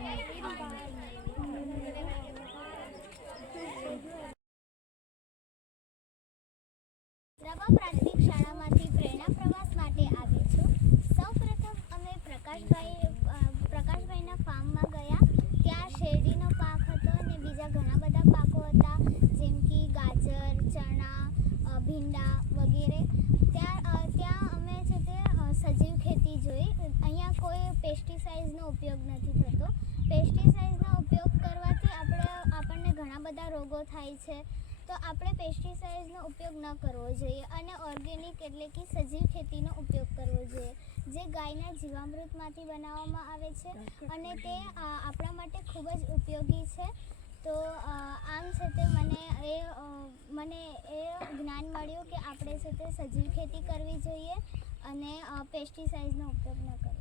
રવા પ્રાથમિક શાળામાંથી પ્રેરણા પ્રવાસ માટે આવી છું. સૌપ્રથમ અમે પ્રકાશભાઈના ફાર્મમાં ગયા. ત્યાં શેરડીનો પાક હતો અને બીજા ઘણા બધા પાકો હતા, જેમ કે ગાજર, ચણા, ભીંડા વગેરે. ત્યાં અમે છે તે સજીવ ખેતી જોઈ. અહીંયા કોઈ પેસ્ટિસાઇડ્સનો ઉપયોગ નથી થતો. પેસ્ટિસાઇડ્સનો ઉપયોગ કરવાથી આપણને ઘણા બધા રોગો થાય છે. તો આપણે પેસ્ટિસાઇડ્સનો ઉપયોગ ન કરવો જોઈએ અને ઓર્ગેનિક એટલે કે સજીવ ખેતીનો ઉપયોગ કરવો જોઈએ, જે ગાયના જીવામૃતમાંથી બનાવવામાં આવે છે અને તે આપણા માટે ખૂબ જ ઉપયોગી છે. તો આમ છે તે મને એ જ્ઞાન મળ્યું કે આપણે છે તે સજીવ ખેતી કરવી જોઈએ અને પેસ્ટિસાઇડ્સનો ઉપયોગ ન કરવો.